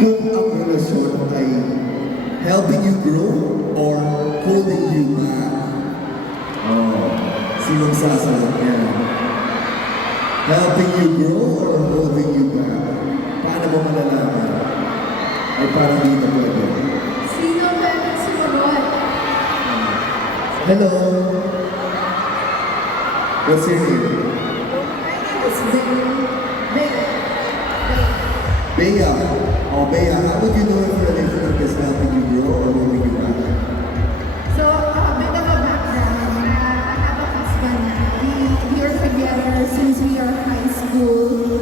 Kung ang relasyon ay helping you grow or holding you back. Oh, sinong sasagot niya? Helping you grow or holding you back? Paano mo malalaman? Ay parang dito pwede. Sino pwede sumagot? Hello? What's your name? It's Bea. Bea. Oh, Bea, how would you know if a relationship is helping you grow or holding you back? So, a bit of a background. I have a husband. We are together since we are high school.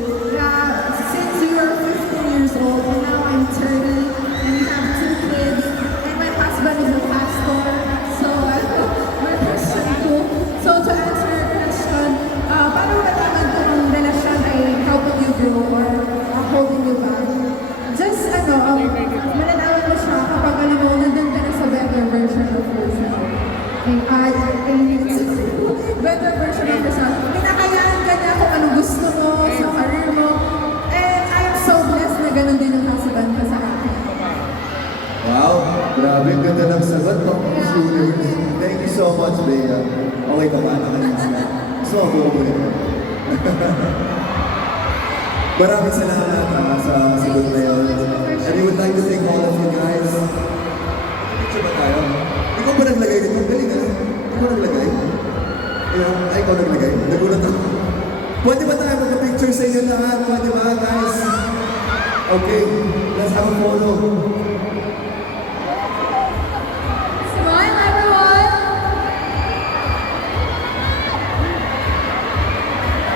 Since we were 15 years old, and now I'm 30, and we have 2 kids. And my husband is a pastor, so we're Christian too. So to answer your question, paano malaman kung ang relasyon ay helping you grow or holding you back? Just malalaman mo siya kapag alam mo, nandun ka na sa better version of yourself. Better version of yourself. Kinakayaan ka na kung anong gusto mo sa career mo. And I'm so blessed na ganun din ang husband ko sa akin. Wow, grabe, ang ganda ng sagot ng Universe. Thank you so much, Bea. Okay ka ba? Nakalimutan ka. So, ako ko rin. Maraming salamat sa sagot na yun. And we would like to thank all of you guys. Picture ba tayo? Ikaw ba naglagay dito? Galing na. Ikaw naglagay? Ay, ikaw naglagay. Nagulat ako. Pwede ba tayo mag-picture sa inyo lahat? Pwede ba, guys? Okay, let's have a photo. Smile, everyone!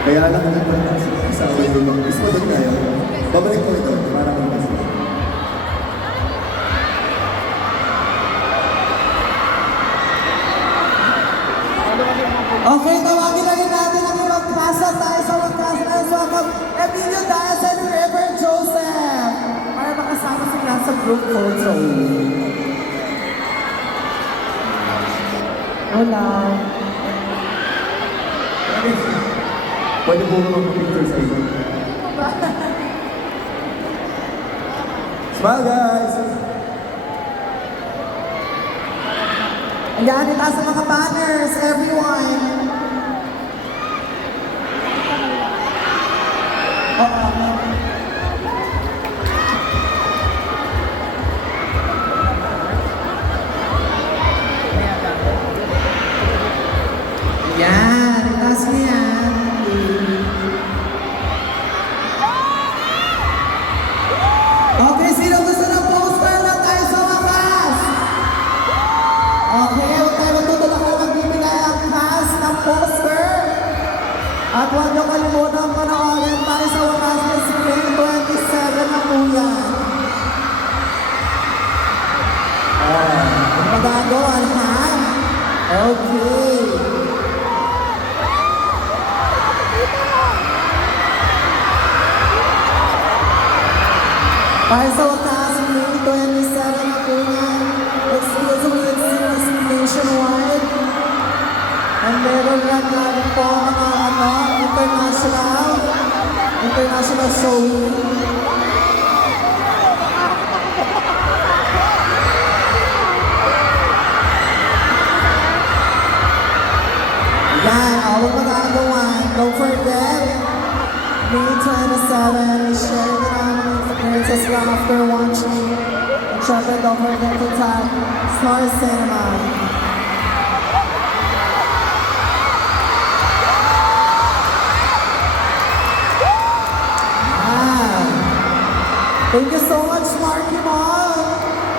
Kaya lang naman sa away mo. Gusto mo doon tayo? Babalik ko ito para mag-basa. Okay, tawagin na rin natin ang ibang klasa tayo sa wakas. Let's welcome Emilio Diaz and River Joseph para makasama sila sa group photo. Hola. Pwede po mag-picture sa inyo. Smile, guys! Ayan, itaas sa mga banners, everyone. Yan, itaas mo yan. Okay, sino gusto ng poster na tayo sa wakas? Okay, huwag tayo matutulak na magbibigay ang cast ng poster. At huwag niyo kalimutan panoorin tayo sa wakas ng Spring 27 na po yan. Ang magagawan, ha? Okay. Para sa wakas, May 27 na po yan. Exclusively at Cinemas nationwide. And meron lang natin po mga international showing. Yan, huwag magagawan. Don't forget, May 27, share the namin experiences lang after watching. And syempre, don't forget to tag Star Cinema. Yan. Thank you so much, Marky Mom.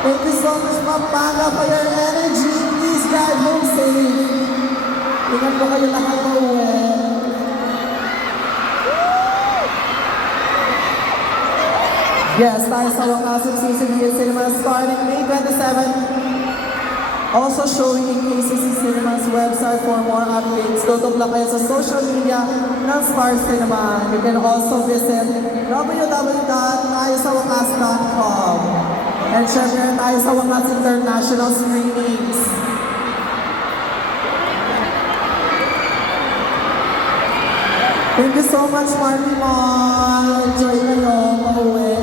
Thank you so much, Pampanga, for your energy. Please drive home safe. Tingnan po kayo lahat na uwi. Yes, tayo sa wakas exclusively at Cinema starting May 27. Also showing in KCC Cinema's website for more updates. Tutugla kayo sa social media ng Star Cinema. You can also visit www.tayosawakas.com. And syempre tayo sa wakas international screenings. Thank you so much, Marky Mall. Enjoy kayo. Pauwi.